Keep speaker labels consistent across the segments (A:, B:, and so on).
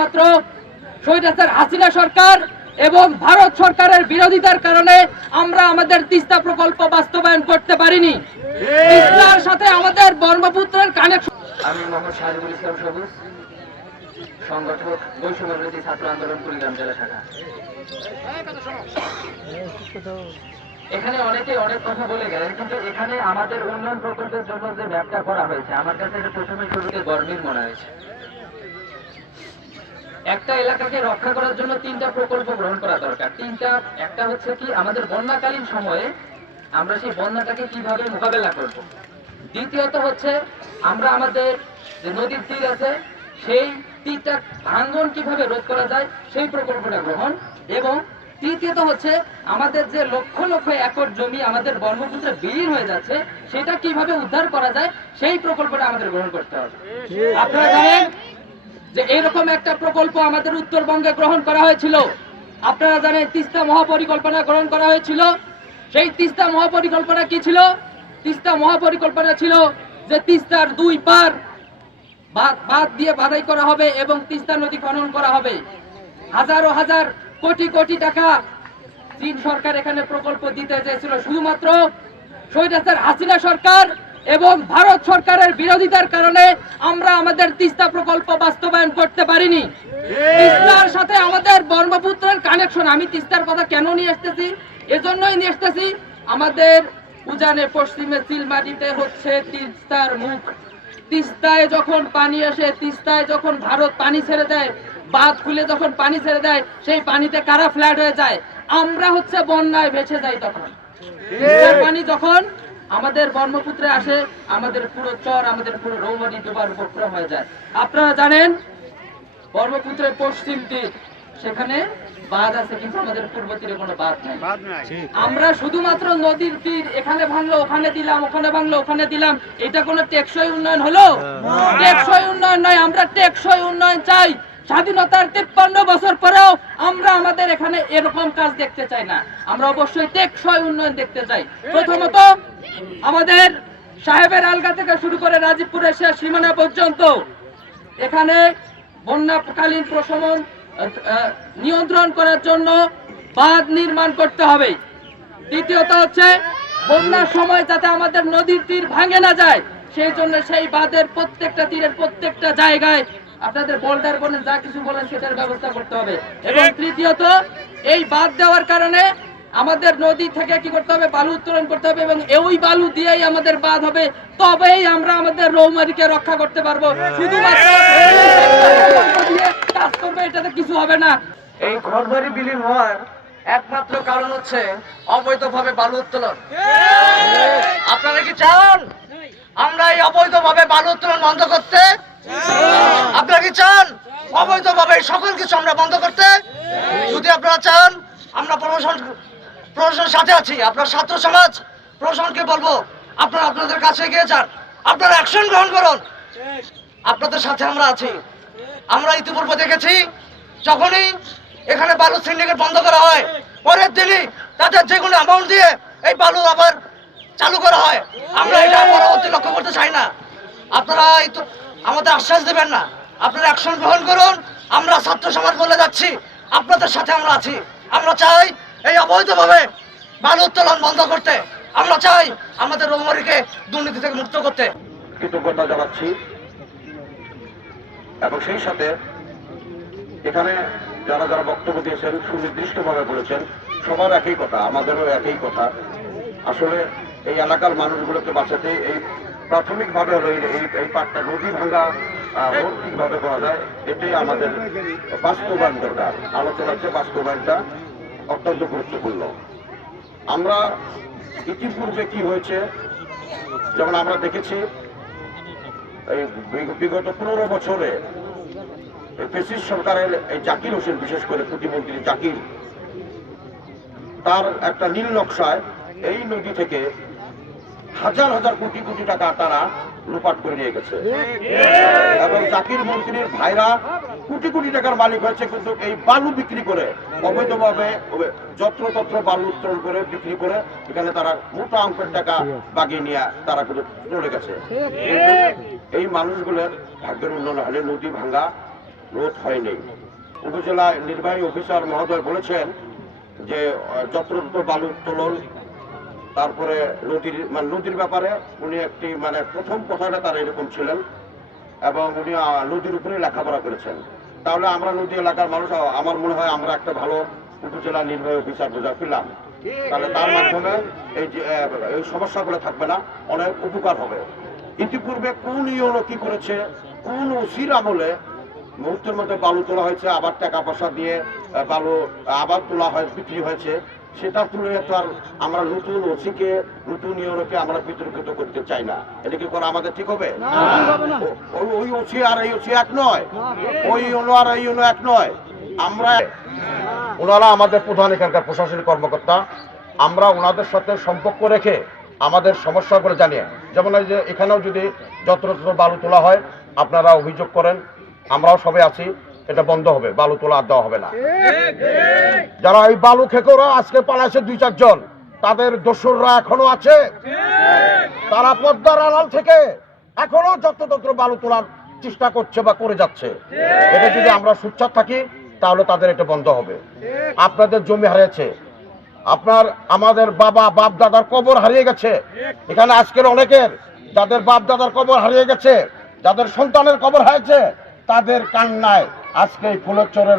A: শুধুমাত্র স্বৈরাচার হাসিনা সরকার এবং ভারত সরকারের বিরোধিতার কারণে আমরা আমাদের তিস্তা প্রকল্প বাস্তবায়ন করতে পারিনি। তিস্তার সাথে আমাদের ব্রহ্মপুত্রের কানেকশন
B: আমি মোহাম্মদ শাহরুল ইসলাম সবুজ, সংগঠক বৈষম্য বিরোধী ছাত্র আন্দোলন, কুড়িগ্রাম জেলা শাখা। এখানে অনেকে অনেক কথা বলে গেলেন, কিন্তু এখানে আমাদের উন্নয়ন প্রকল্পের জন্য যে ম্যাপটা করা হয়েছে, আমার কাছে প্রথমে শুরুতে গর্বের মনে হয়েছে। একটা এলাকাকে রক্ষা করার জন্য তিনটা প্রকল্প গ্রহণ করা দরকার। তিনটা একটা হচ্ছে কি আমাদের বন্যাকালীন সময়ে আমরা সেই বন্যাটাকে কীভাবে মোকাবেলা করব। দ্বিতীয়ত হচ্ছে আমরা আমাদের যে নদীর তীর আছে সেই তীরটা ভাঙ্গন কীভাবে রোধ করা যায় সেই প্রকল্পটা গ্রহণ। এবং তৃতীয়ত হচ্ছে আমাদের যে লক্ষ লক্ষ একর জমি আমাদের ব্রহ্মপুত্রে বিলীন হয়ে যাচ্ছে সেটা কীভাবে উদ্ধার করা যায় সেই প্রকল্পটা আমাদের গ্রহণ করতে হবে। আপনারা জানেন যে এরকম একটা প্রকল্প আমাদের উত্তরবঙ্গে গ্রহণ করা হয়েছিল। আপনারা জানেন, তিস্তা মহাপরিকল্পনা গ্রহণ করা হয়েছিল। সেই তিস্তা মহাপরিকল্পনা কি ছিল? তিস্তা মহাপরিকল্পনা ছিল যে তিস্তার দুই পার বাঁধ দিয়ে বাধাই করা হবে এবং তিস্তা নদী খনন করা হবে। হাজারো হাজার কোটি কোটি টাকা চীন সরকার এখানে প্রকল্প দিতে চেয়েছিল। শুধুমাত্র স্বৈরাচার হাসিনা সরকার এবং ভারত সরকারের বিরোধিতার কারণে আমরা আমাদের তিস্তা প্রকল্প বাস্তবায়ন করতে পারিনি। তিস্তার সাথে আমাদের ব্রহ্মপুত্রের কানেকশন আমি তিস্তার কথা কেন নিয়ে আসতেছি এজন্যই নিয়ে আসতেছি আমাদের উজানে পশ্চিমে চিলমাটিতে হচ্ছে তিস্তার মুখ। তিস্তায় যখন পানি আসে তিস্তায় যখন ভারত পানি ছেড়ে দেয় বাঁধ খুলে যখন পানি ছেড়ে দেয় সেই পানিতে কারা ফ্ল্যাট হয়ে যায়? আমরা হচ্ছে বন্যায় ভেসে যাই তখন। পানি যখন আমাদের ব্রহ্মপুত্রে আসে আমাদের পুরো চর আমাদের পুরো রৌমারি ডোবার উপক্রম হয়ে যায়। আপনারা জানেন ব্রহ্মপুত্রের পশ্চিম তীর সেখানে বাঁধ আছে কিন্তু আমাদের পূর্ব তীরে কোনো বাঁধ নাই। আমরা শুধুমাত্র নদীর তীর এখানে ভাঙলো ওখানে দিলাম ওখানে ভাঙলো ওখানে দিলাম এটা কোনো টেকসই উন্নয়ন হলো? টেকসই উন্নয়ন নয় আমরা টেকসই উন্নয়ন চাই। স্বাধীনতার তিপ্পান্ন বছর পরেও আমরা আমাদের এখানে এরকম কাজ দেখতে চাই না। আমরা অবশ্যই টেকসই উন্নয়ন দেখতে চাই। প্রথমত, আমাদের সাহেবের আলগা থেকে শুরু করে রাজীবপুরের শেষ সীমানা পর্যন্ত এখানে বন্যাকালীন প্রশমন নিয়ন্ত্রণ করার জন্য বাঁধ নির্মাণ করতে হবে। দ্বিতীয়ত হচ্ছে, বন্যার সময় যাতে আমাদের নদীর তীর ভাঙে না যায়, সেই জন্য সেই বাঁধের প্রত্যেকটা তীরের প্রত্যেকটা জায়গায় আপনাদের বোল্ডার বলেন যা কিছু বলেন সেটার ব্যবস্থা করতে হবে। এবং তৃতীয়ত এই বাঁধ দেওয়ার কারণে আমাদের নদী থেকে কি করতে হবে? বালু উত্তোলন করতে হবে এবং ওই বালু দিয়েই আমাদের বাঁধ হবে। তবেই আমরা আমাদের রৌমারিকে রক্ষা করতে পারব। শুধুমাত্র কাজ করবে এটাতে কিছু হবে না।
C: এই ঘরবাড়ি বিলীন হওয়ার একমাত্র কারণ হচ্ছে অবৈধভাবে বালু উত্তোলন। আপনারা কি চান? আমরা এই অবৈধভাবে বালু উত্তোলন বন্ধ করতে আপনারা কি চান? অবৈধভাবে সকল কিছু আমরা বন্ধ করতে? যদি আপনারা চান, আমরা প্রশাসন, প্রশাসনের সাথে আছি, আপনার ছাত্র সমাজ, প্রশাসনকে বলব, আপনারা আপনাদের কাছে এগিয়ে যান। আপনারা অ্যাকশন গ্রহণ করুন। আপনাদের সাথে আমরা আছি। আমরা ইতিপূর্বে দেখেছি, যখনই এখানে বালু সিন্ডিকেট বন্ধ করা হয়, পরের দিনই তাদের যে কোনো অ্যামাউন্ট দিয়ে এই বালু আবার চালু করা হয়। আমরা এটা পরবর্তী লক্ষ্য করতে চাই না। আপনারা এই আমাদের আশ্বাস দেবেন না। আপনারা অ্যাকশন গ্রহণ করুন। আমরা ছাত্র সমাজ বলে যাচ্ছি। আপনাদের সাথে আমরা আছি। আমরা চাই এই অবৈধভাবে বালু উত্তোলন বন্ধ করতে। আমরা চাই আমাদের রৌমারিকে দুর্নীতি থেকে মুক্ত করতে।
D: কৃতজ্ঞতা জানাচ্ছি। এবং সেই সাথে এখানে যারা যারা বক্তব্য দিয়েছেন, সুনির্দিষ্টভাবে বলেছেন, সবার একই কথা, আমাদেরও একই কথা। আসলে এই এলাকার মানুষগুলোকে বাঁচাতে এই প্রাথমিকভাবে হলো এই পাটটা নদী ভাঙ্গা রোধ করা যায়। এটাই আমাদের বাস্তবায়ন দরকার আলোচনা হচ্ছে বাস্তবায়নটা অত্যন্ত গুরুত্বপূর্ণ। আমরা ইতিপূর্বে কি হয়েছে, যেমন আমরা দেখেছি, এই বিগত পনেরো বছরে ফেসিস সরকারের এই জাকির হোসেন, বিশেষ করে প্রতিমন্ত্রী জাকির, তার একটা নীল নকশায় এই নদী থেকে হাজার হাজার কোটি কোটি টাকা তারা লুপাট করে নিয়ে গেছে। এবং জাকির মন্ত্রীর ভাইরা কোটি কোটি টাকার মালিক হয়েছে, কিন্তু এই বালু বিক্রি করে, অবৈধভাবে যত্রতত্র বালু উত্তোলন করে, বিক্রি করে, এখানে তারা মোটা অঙ্কের টাকা বাগিয়ে নিয়ে তারা কিন্তু চলে গেছে। এই মানুষগুলোর ভাগ্যের উন্নয়ন হলে নদী ভাঙ্গা রোধ হয়নি উপজেলা নির্বাহী অফিসার মহোদয় বলেছেন যে, যত্রতত্র বালু উত্তোলন তারপরে নদীর মানে নদীর ব্যাপারে উনি একটি মানে প্রথম কথাটা তার এরকম ছিলেন এবং উনি নদীর উপরে লেখাপড়া করেছেন। তাহলে আমরা নদী এলাকার মানুষ আমার মনে হয় আমরা একটা ভালো উপজেলা নির্বাহী অফিসার বোঝা পেলাম। তাহলে তার মাধ্যমে এই এই সমস্যাগুলো থাকবে না, অনেক উপকার হবে। ইতিপূর্বে কোন ইউনো কি করেছে? কোন ওসির আমলে মুহূর্তের মধ্যে বালু তোলা হয়েছে, আবার টাকা পয়সা দিয়ে বালু আবার তোলা হয়, বিক্রি হয়েছে সেটার তুলে তো আর আমরা নতুন ওসিকে নতুন ইউনোকে আমরা বিতর্কিত করতে চাই না। এটা কি করা আমাদের ঠিক হবে? ওই ওই ওসি আর এই ওসি এক নয়। ওই ইউনো আর এই ইউনো এক নয়। আমরা ওনারা আমাদের প্রধান এখানকার প্রশাসনিক কর্মকর্তা। আমরা ওনাদের সাথে সম্পর্ক রেখে আমাদের সমস্যাগুলো জানিয়ে যেমন এই যে এখানেও যদি যত্রতত্র বালু তোলা হয় আপনারা অভিযোগ করেন। আমরাও সবাই আছি। এটা বন্ধ হবে বালু তোলা আর দেওয়া হবে না। যারা এই বালু খেকোরা আজকে পালাইছে দুই চারজন। তাদের দোসররা এখনও আছে। তারা পদ্মার আড়াল থেকে এখনও যত্রতত্র বালু তোলার চেষ্টা করছে বা করে যাচ্ছে। এটা যদি আমরা সুচ্ছাদ থাকি তাহলে তাদের এটা বন্ধ হবে। আপনাদের জমি হারিয়েছে। আপনার আমাদের বাবা বাপ দাদার কবর হারিয়ে গেছে। এখানে আজকের অনেকের যাদের বাপ দাদার কবর হারিয়ে গেছে যাদের সন্তানের কবর হারিয়েছে তাদের কান্নায় আজকে এই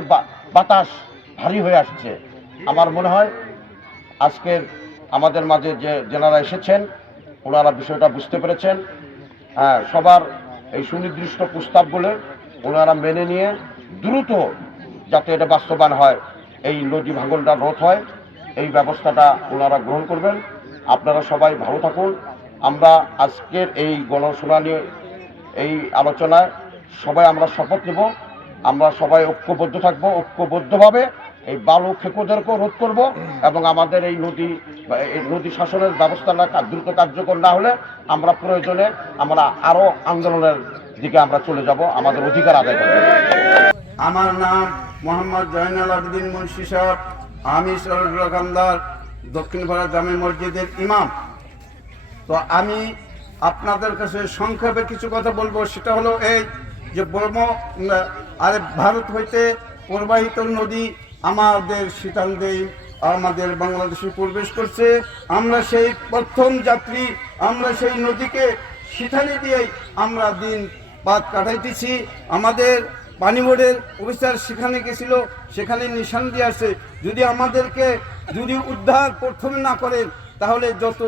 D: বা- বাতাস ভারী হয়ে আসছে। আমার মনে হয় আজকের আমাদের মাঝে যে যেনারা এসেছেন, ওনারা বিষয়টা বুঝতে পেরেছেন। হ্যাঁ সবার এই সুনির্দিষ্ট প্রস্তাবগুলো ওনারা মেনে নিয়ে দ্রুত যাতে এটা বাস্তবায়ন হয়, এই নদী ভাঙনটা রোধ হয়, এই ব্যবস্থাটা ওনারা গ্রহণ করবেন। আপনারা সবাই ভালো থাকুন। আমরা আজকের এই গণশুনানি, এই আলোচনায় সবাই আমরা শপথ নেব। আমরা সবাই ঐক্যবদ্ধ থাকব, ঐক্যবদ্ধভাবে এই বালু খেকোদেরকেও রোধ করব এবং আমাদের এই নদী এই নদী শাসনের ব্যবস্থাটা দ্রুত কার্যকর না হলে আমরা প্রয়োজনে আমরা আরও আন্দোলনের দিকে আমরা চলে যাব, আমাদের অধিকার আদায় করব।
E: আমার নাম মোহাম্মদ জয়নাল আবদিন মুন্সি সাহেব আমি সরকান্দার দক্ষিণ ভারত জামে মসজিদের ইমাম। তো আমি আপনাদের কাছে সংক্ষেপে কিছু কথা বলব, সেটা হলো এই যে ব্রহ্ম আরে ভারত হইতে প্রবাহিত নদী আমাদের শীতালদেই আমাদের বাংলাদেশে প্রবেশ করছে। আমরা সেই প্রথম যাত্রী, আমরা সেই নদীকে শীতালি দিয়েই আমরা দিন পাত কাটাইতেছি। আমাদের পানি বোর্ডের অফিসার সেখানে গেছিল, সেখানে নিশান দিয়ে আসে যদি আমাদেরকে, যদি উদ্ধার প্রথমে না করেন, তাহলে যত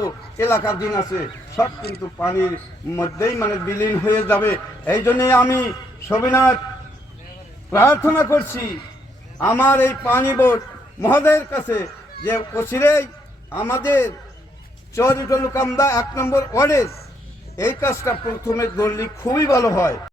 E: এলাকার দিন আছে। সব কিন্তু পানির মধ্যেই মানে বিলীন হয়ে যাবে। এই জন্যই আমি সবিনাথ প্রার্থনা করছি, আমার এই পানি বোট মহোদয়ের কাছে যে অচিরেই আমাদের চৌরিটলুকামদা এক নম্বর ওয়ার্ডের এই কাজটা প্রথমে ধরলে খুবই ভালো হয়।